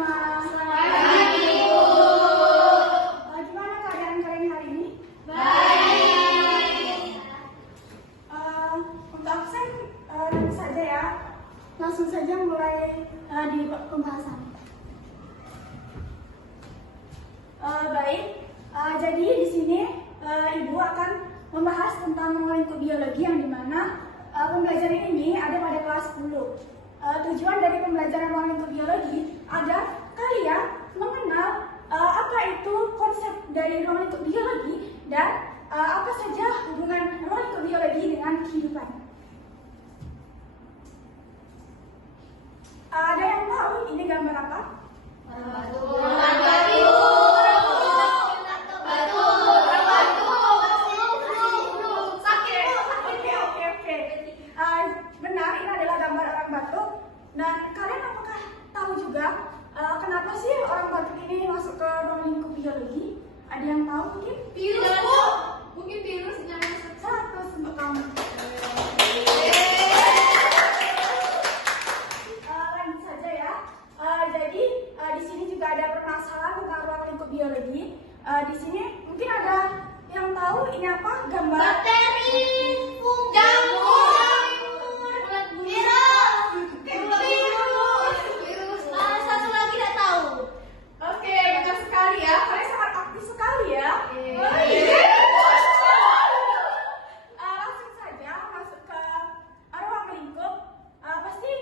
semua. Pagi, Ibu. Gimana keadaan kalian hari ini? Baik. Untuk absen nanti saja ya. Langsung saja mulai di pembahasan. Baik. Jadi di sini Ibu akan membahas tentang lingkup biologi yang dimana pembelajaran ini ada pada kelas 10. Tujuan dari pembelajaran ruang lingkup biologi agar kalian mengenal apa itu konsep dari ruang lingkup biologi dan apa saja hubungan ruang lingkup biologi dengan kehidupan. Ada yang tahu ini gambar apa? Benar, ini adalah gambar orang batuk. Dan kalian apakah tahu juga kenapa sih orang batuk ini masuk ke ruang lingkup biologi? Ada yang tahu mungkin? Virus, Bu. Mungkin virus yang Satu untuk kamu. Lanjut saja ya. Jadi di sini juga ada permasalahan tentang ruang lingkup biologi. Di sini mungkin ada yang tahu ini apa? Gambar bakteri, jamur, virus. Satu lagi tidak tahu. Oke, benar sekali ya. Kalian sangat aktif sekali ya. Langsung saja masuk ke ruang lingkup. Pasti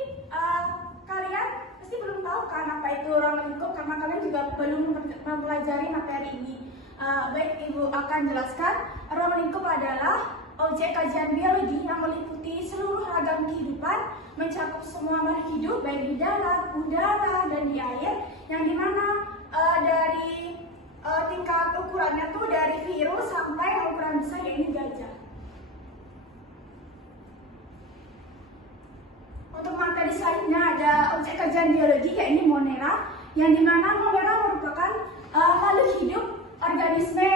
kalian belum tahu kan apa itu ruang lingkup karena kalian juga belum mempelajari materi ini. Baik, Ibu akan jelaskan. Ruang lingkup adalah objek kajian biologi yang meliputi seluruh ragam kehidupan, mencakup semua makhluk hidup baik di darat, udara, dan di air, yang dimana dari tingkat ukurannya tuh dari virus sampai yang ukuran besar yaitu gajah. Untuk materi selanjutnya ada objek kajian biologi yaitu Monera, yang dimana Monera merupakan makhluk hidup organisme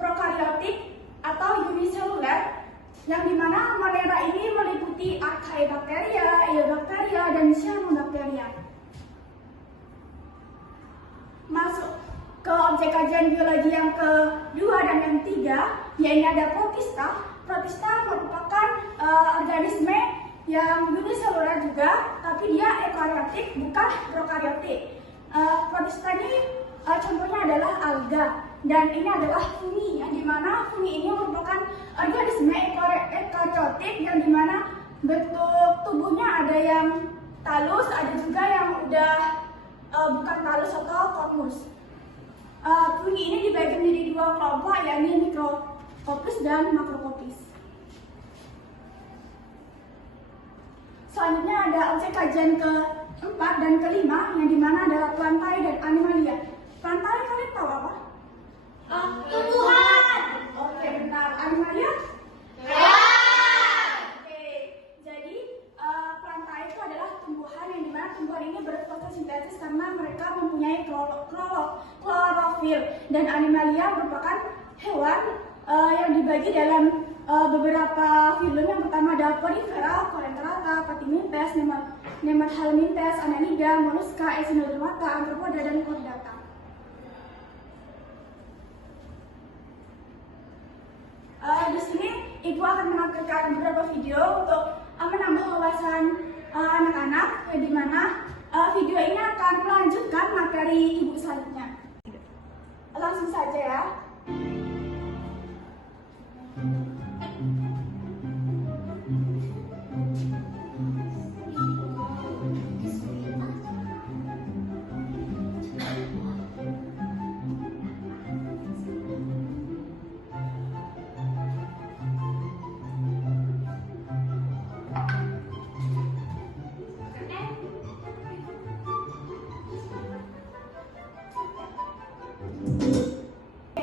prokaryotik atau uniseluler, yang dimana Monera ini meliputi Archaebacteria, Eubacteria, dan Cyanobacteria. Masuk ke objek kajian biologi yang kedua dan yang ketiga, yaitu ada Protista. Protista merupakan organisme yang uniseluler juga, tapi dia eukaryotik bukan prokaryotik. Protista ini contohnya adalah alga, dan ini adalah fungi, yang dimana fungi ini merupakan organisme eukaryotik yang dimana bentuk tubuhnya ada yang talus, ada juga yang udah bukan talus atau konus. Fungi ini dibagi menjadi dua kelompok, yakni Microscopus dan Macroscopus. Selanjutnya ada objek kajian keempat dan kelima, yang dimana adalah Plantae dan Animalia. Plantae kalian tahu apa? Tumbuhan. Oke, benar. Animalia? Hewan. Oke, jadi Plantae itu adalah tumbuhan yang dimana tumbuhan ini berfotosintesis karena mereka mempunyai klorofil, dan Animalia merupakan hewan yang dibagi dalam beberapa filum. Yang pertama ada Porifera, Coelenterata, Platymintes, Nemathalmintes, Annelida, Mollusca, Echinodermata, Arthropoda, dan Chordata. Di sini Ibu akan menampilkan beberapa video untuk menambah wawasan anak-anak, di mana video ini akan melanjutkan materi Ibu selanjutnya. Langsung saja ya.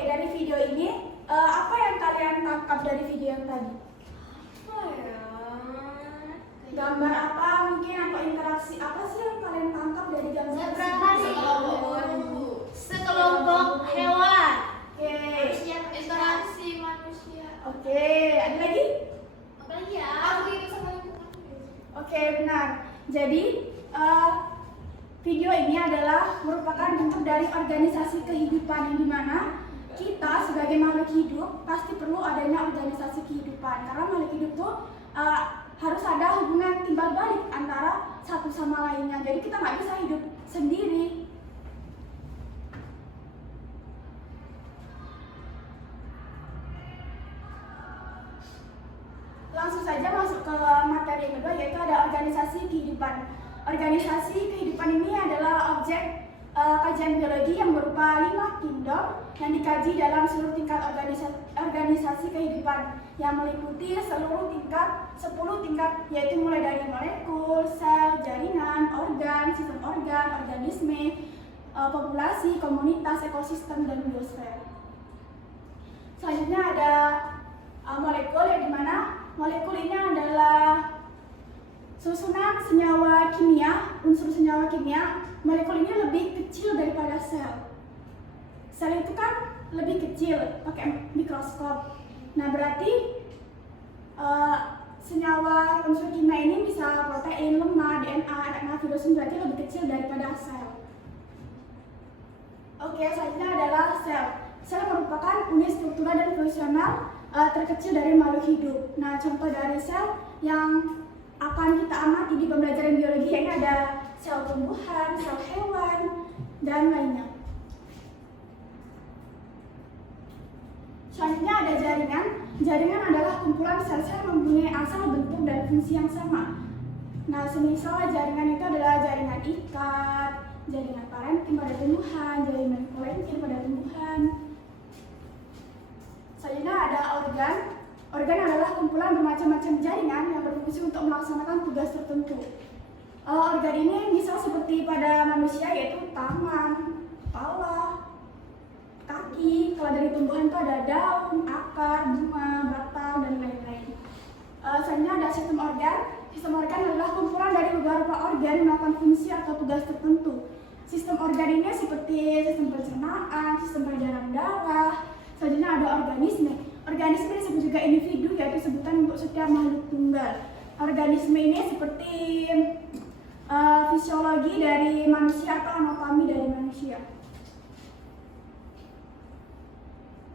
Dari video ini, apa yang kalian tangkap dari video yang tadi? Gambar apa mungkin, atau interaksi apa sih yang kalian tangkap dari gambar Sekelompok hewan. Oke. Interaksi manusia. Oke, ada lagi? Apa lagi ya? Itu sama lingkungan. Oke, benar. Jadi video ini adalah merupakan bentuk dari organisasi kehidupan yang dimana kita sebagai makhluk hidup pasti perlu adanya organisasi kehidupan, karena makhluk hidup tuh harus ada hubungan timbal balik antara satu sama lainnya. Jadi kita nggak bisa hidup sendiri. Langsung saja masuk ke materi yang kedua, yaitu ada organisasi kehidupan. Organisasi kehidupan ini adalah objek kajian biologi yang berupa 5 kingdom yang dikaji dalam seluruh tingkat organisasi kehidupan yang meliputi seluruh tingkat 10 tingkat, yaitu mulai dari molekul, sel, jaringan, organ, sistem organ, organisme, populasi, komunitas, ekosistem, dan biosfer. Selanjutnya ada molekul, yang dimana molekul ini adalah susunan senyawa kimia, unsur senyawa kimia. Molekul ini lebih kecil daripada sel. Sel itu kan lebih kecil, pakai mikroskop. Nah, berarti senyawa unsur kimia ini bisa protein, lemak, DNA, RNA, virus berarti lebih kecil daripada sel. Oke, selanjutnya adalah sel. Sel merupakan unit struktural dan fungsional terkecil dari makhluk hidup. Nah, contoh dari sel yang akan kita amati di pembelajaran biologi ini ada sel tumbuhan, sel hewan, dan lainnya. Selanjutnya ada jaringan. Jaringan adalah kumpulan sel-sel mempunyai asal, bentuk, dan fungsi yang sama. Nah, semisal jaringan itu adalah jaringan ikat, jaringan parenkim pada tumbuhan, jaringan kolenkin pada tumbuhan. Selanjutnya ada organ. Organ adalah kumpulan bermacam-macam jaringan yang berfungsi untuk melaksanakan tugas tertentu. Organ ini misal seperti pada manusia, yaitu tangan, kepala, kaki. Kalau dari tumbuhan itu ada daun, akar, bunga, batang, dan lain-lain. Selanjutnya ada sistem organ. Sistem organ adalah kumpulan dari beberapa organ yang melakukan fungsi atau tugas tertentu. Sistem organ ini seperti sistem pencernaan, sistem peredaran darah. Selanjutnya ada organisme. Organisme disebut juga individu, yaitu sebutan untuk setiap makhluk tunggal. Organisme ini seperti fisiologi dari manusia atau anatomi dari manusia.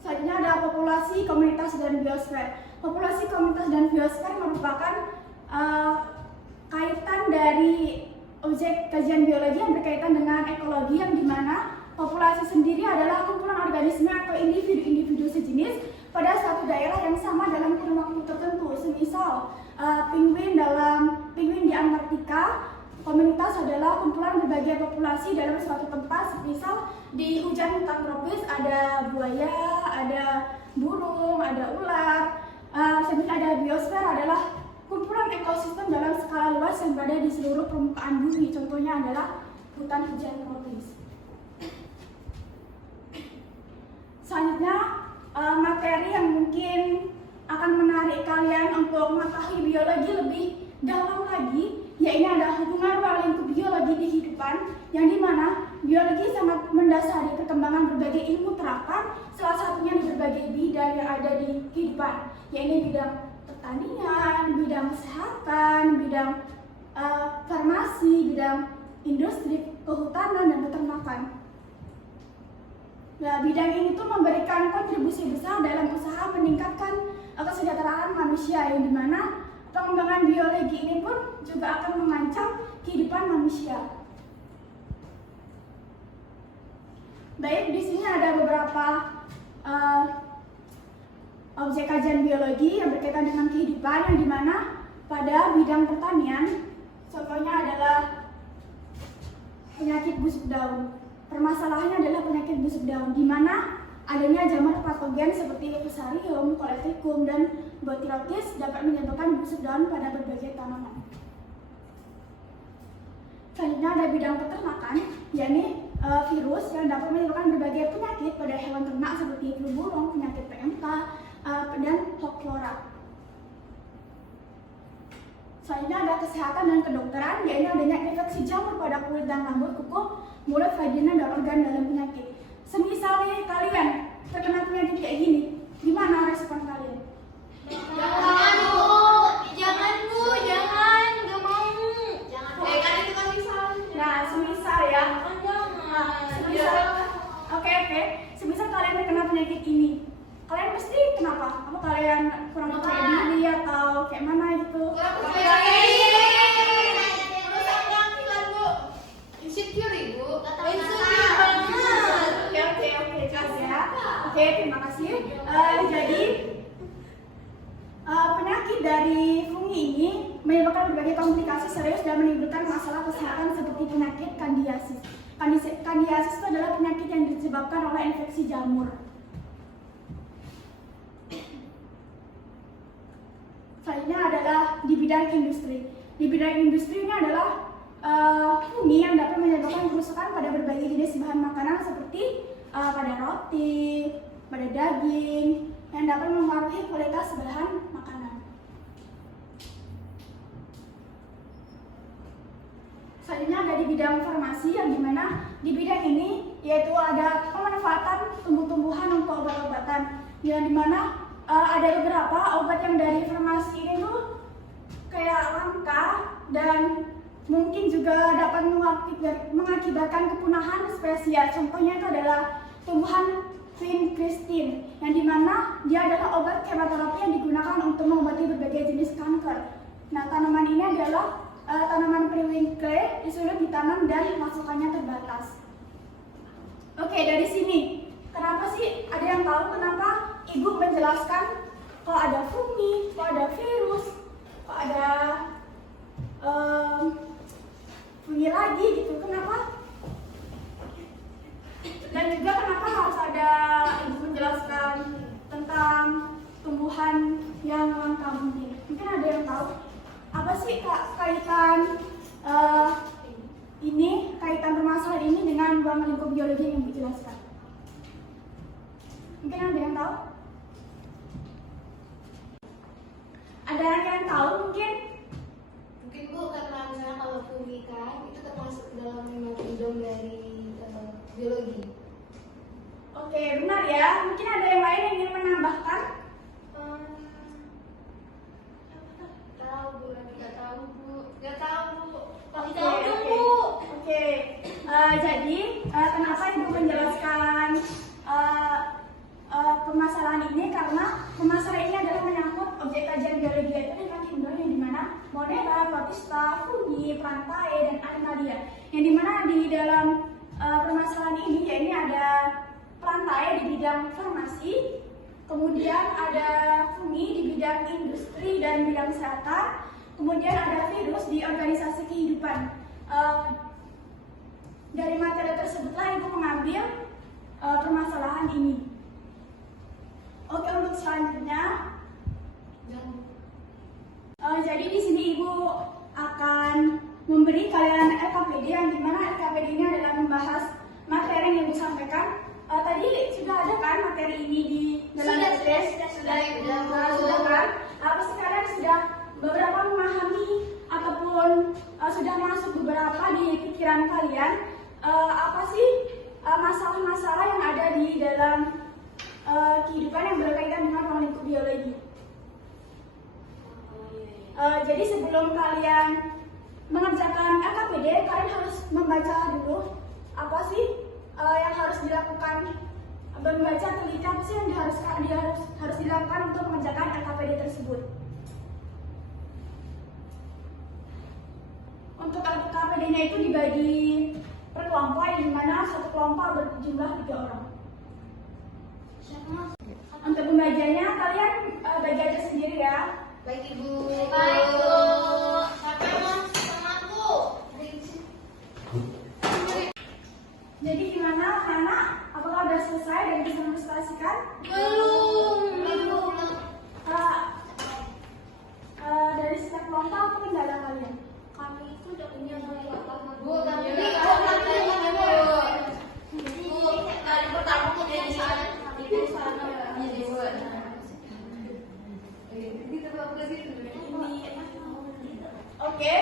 Selanjutnya ada populasi, komunitas, dan biosfer. Populasi, komunitas, dan biosfer merupakan kaitan dari objek kajian biologi yang berkaitan dengan ekologi, yang dimana populasi sendiri adalah kumpulan organisme atau individu-individu sejenis pada suatu daerah yang sama dalam kurun waktu tertentu. Semisal penguin di Antartika. Komunitas adalah kumpulan berbagai populasi dalam suatu tempat. Misal di hujan hutan tropis ada buaya, ada burung, ada ular. Selanjutnya ada biosfer adalah kumpulan ekosistem dalam skala luas yang berada di seluruh permukaan bumi. Contohnya adalah hutan hujan tropis. Selanjutnya materi yang mungkin akan menarik kalian untuk mengetahui biologi lebih dalam lagi, yaitu ada hubungan ruang lingkup biologi di kehidupan, yang dimana biologi sangat mendasari perkembangan berbagai ilmu terapan, salah satunya di berbagai bidang yang ada di kehidupan, yaitu bidang pertanian, bidang kesehatan, bidang farmasi, bidang industri, kehutanan, dan peternakan. Nah, bidang ini tuh memberikan kontribusi besar dalam usaha meningkatkan kesejahteraan manusia, yang dimana pengembangan biologi ini pun juga akan mengancam kehidupan manusia. Baik, di sini ada beberapa objek kajian biologi yang berkaitan dengan kehidupan, yang dimana pada bidang pertanian, contohnya adalah penyakit busuk daun. Permasalahannya adalah penyakit busuk daun, di mana adanya jamur patogen seperti Fusarium, Colitrichum, dan Botrytis dapat menyebabkan busuk daun pada berbagai tanaman. Selanjutnya ada bidang peternakan, yakni virus yang dapat menyebabkan berbagai penyakit pada hewan ternak seperti flu burung, penyakit PMK, dan Hoax flora. Selanjutnya ada kesehatan dan kedokteran, yaitu adanya infeksi jamur pada kulit dan rambut, kuku, mulut, vagina, dan organ dalam penyakit. Semisal nih kalian terkena penyakit kayak gini, gimana respon kalian? Jangan bu, jangan, gak mau. Jangan. Kan itu kan misal. Nah, semisal dari fungi ini menyebabkan berbagai komplikasi serius dan menimbulkan masalah kesehatan seperti penyakit kandiasis. Kandiasis itu adalah penyakit yang disebabkan oleh infeksi jamur. Selanjutnya adalah di bidang industri. Di bidang industri ini adalah fungi yang dapat menyebabkan kerusakan pada berbagai jenis bahan makanan seperti pada roti, pada daging, yang dapat mempengaruhi kualitas bahan makanan. Selanjutnya ada di bidang farmasi, yang dimana di bidang ini yaitu ada pemanfaatan tumbuh-tumbuhan untuk obat-obatan, yang dimana ada beberapa obat yang dari farmasi ini tuh kayak langka dan mungkin juga dapat mengakibatkan kepunahan spesies. Contohnya itu adalah tumbuhan vincristine, yang dimana dia adalah obat kemoterapi yang digunakan untuk mengobati berbagai jenis kanker. Nah, tanaman ini adalah tanaman periwinkle, disuruh ditanam dan masukannya terbatas. Oke, dari sini, kenapa sih ada yang tahu kenapa ibu menjelaskan kalau ada fungi, kalau ada virus, kalau ada fungi lagi gitu, kenapa? Dan juga kenapa harus ada ibu menjelaskan tentang tumbuhan yang langka mungkin? Mungkin ada yang tahu apa sih kaitan kaitan permasalahan ini dengan ruang lingkup biologi yang dijelaskan? Mungkin ada yang tahu? Ada yang tahu mungkin? Mungkin Bu, karena misalnya kalau fungi kan itu termasuk dalam bidang dari biologi. Oke, benar ya. Mungkin ada yang lain yang ingin menambahkan? Tahu Bu, nggak tahu Bu, nggak tahu Bu. Oke, Tahu dong oke. Bu. Oke, jadi kenapa ibu menjelaskan permasalahan ini? Karena permasalahan ini adalah menyangkut objek kajian biologi yaitu dengan himnon, yang dimana Monera, Protista, fungi, Plantae, dan Animalia. Yang dimana di dalam permasalahan ini yaitu ada Plantae di bidang farmasi, kemudian ada fungi di bidang industri dan bidang kesehatan, kemudian ada virus di organisasi kehidupan. Dari materi tersebutlah ibu mengambil permasalahan ini. Oke, untuk selanjutnya, jadi di sini ibu akan memberi kalian LKPD, yang dimana LKPD ini adalah membahas materi yang ibu sampaikan. Tadi sudah ada kan materi ini di dalam tes? Sudah kan? Pasti kalian sudah beberapa memahami ataupun sudah masuk beberapa di pikiran kalian apa sih masalah-masalah yang ada di dalam kehidupan yang berkaitan dengan ruang lingkup biologi. Jadi sebelum kalian mengerjakan LKPD, kalian harus membaca dulu apa sih yang harus dilakukan, membaca teliti apa sih yang harus dilakukan untuk mengerjakan LKPD tersebut. Untuk LKPD-nya itu dibagi per kelompok, yang dimana satu kelompok berjumlah 3 orang. Untuk pembagiannya kalian bagi aja sendiri ya. Baik Ibu. Baik Bu. Siapa yang mau temanku? Jadi gimana anak? Apakah sudah selesai dan bisa mengilustrasikan? Belum. Dari setiap kelompok apa kendala kalian? Kami itu udah punya beberapa Bu. Dari pertama tuh dari sana. Oke,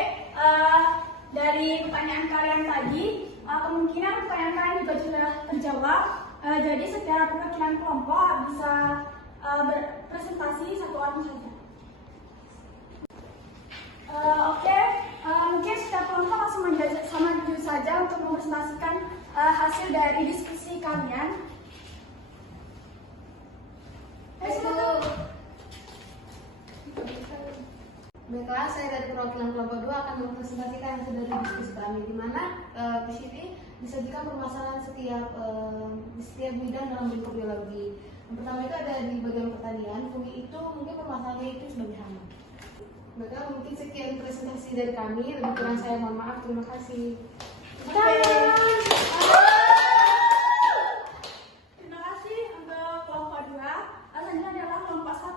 dari pertanyaan kalian tadi, kemungkinan pertanyaan kalian juga sudah terjawab. Jadi secara perwakilan kelompok bisa berpresentasi 1 orang saja. Oke, mungkin setiap kelompok langsung maju saja untuk mempresentasikan hasil dari diskusi kalian. Baiklah, saya dari perwakilan kelompok 2 akan mempresentasikan hasil dari diskusi kami, di mana di sini disajikan permasalahan di setiap bidang dalam lingkup biologi. Yang pertama itu ada di bagian pertanian, fungi itu mungkin permasalahannya itu sebagai hama. Baiklah, mungkin sekian presentasi dari kami. Lebih kurang saya mohon maaf. Terima kasih. Terima kasih untuk kelompok 2. Selanjutnya adalah kelompok 1.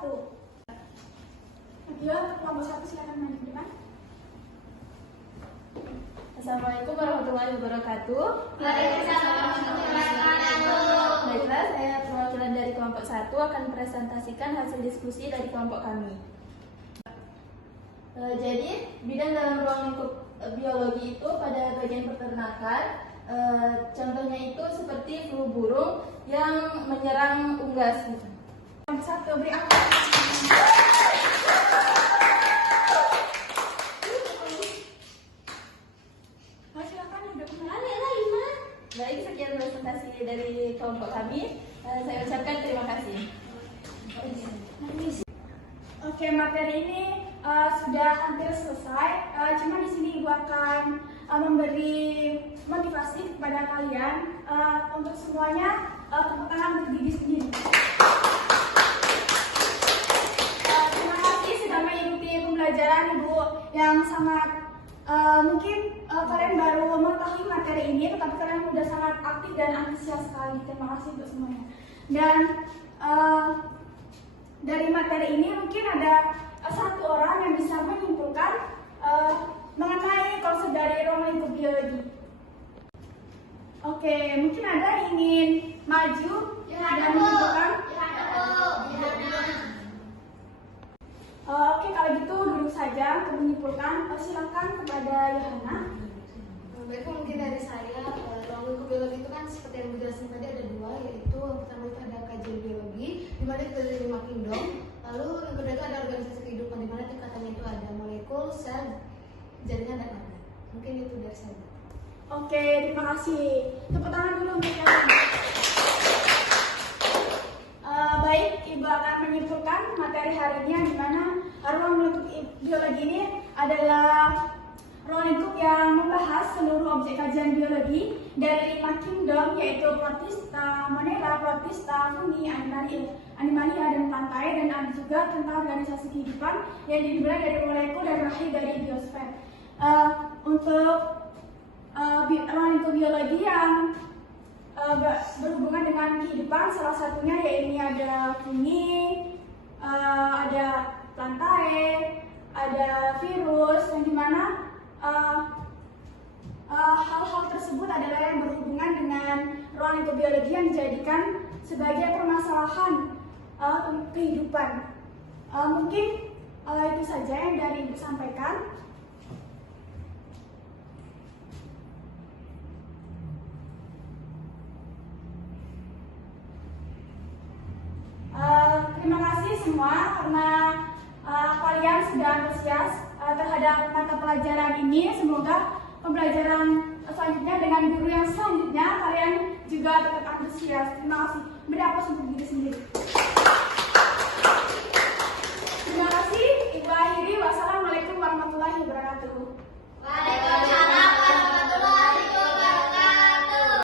Kelompok 1 silakan maju ke depan. Assalamualaikum warahmatullahi wabarakatuh. Waalaikumsalam warahmatullahi wabarakatuh. Baiklah, saya perwakilan dari kelompok 1 akan presentasikan hasil diskusi dari kelompok kami. Jadi, bidang dalam ruang lingkup biologi itu pada bagian peternakan, contohnya itu seperti flu burung yang menyerang unggas. Kelompok 1 beri aplaus. Silakan duduk kembali. Baik, sekian presentasi dari kelompok kami. Saya ucapkan terima kasih. Oke, materi ini sudah hampir selesai. Cuma di sini Ibu akan memberi motivasi kepada kalian untuk semuanya tepuk tangan untuk diri sendiri. Terima kasih sudah mengikuti pembelajaran Ibu yang sangat mungkin kalian baru mengetahui materi ini, tetapi kalian sudah sangat aktif dan antusias sekali. Terima kasih untuk semuanya. Dan dari materi ini mungkin ada satu orang yang bisa menyimpulkan mengenai konsep dari ruang lingkup biologi. Oke, mungkin ada yang ingin maju dan menyimpulkan? Oke, kalau gitu duduk saja untuk menyimpulkan. Silakan kepada Yohana. Baik, mungkin dari saya, ruang lingkup biologi itu kan seperti yang dijelaskan tadi ada dua, yaitu yang pertama itu ada kajian biologi, di mana itu ada 5 kingdom. Lalu yang kedua itu ada organisasi kehidupan, di mana tingkatannya itu ada molekul, sel, jaringan, dan organ. Mungkin itu dari saya. Oke, terima kasih. Tepuk tangan dulu untuk kalian. Baik, Ibu akan menyimpulkan materi hari ini yang dimana ruang lingkup biologi ini adalah ruang lingkup yang membahas seluruh objek kajian biologi dari 5 kingdom, yaitu Protista, Monera, Protista, Fungi, Animalia, dan Plantae, dan ada juga tentang organisasi kehidupan yang dimulai dari molekul dan berakhir dari biosfer. Untuk ruang lingkup biologi yang berhubungan dengan kehidupan, salah satunya yaitu ada fungi, ada plantae, ada virus, yang dimana hal-hal tersebut adalah yang berhubungan dengan ruang lingkup biologi yang dijadikan sebagai permasalahan kehidupan. Mungkin itu saja yang dari Ibu sampaikan. Terima kasih semua karena kalian sudah antusias terhadap mata pelajaran ini. Semoga pembelajaran selanjutnya dengan guru yang selanjutnya kalian juga tetap antusias. Terima kasih. Beri aplaus untuk diri sendiri. Terima kasih. Ibu akhiri. Wassalamualaikum warahmatullahi wabarakatuh.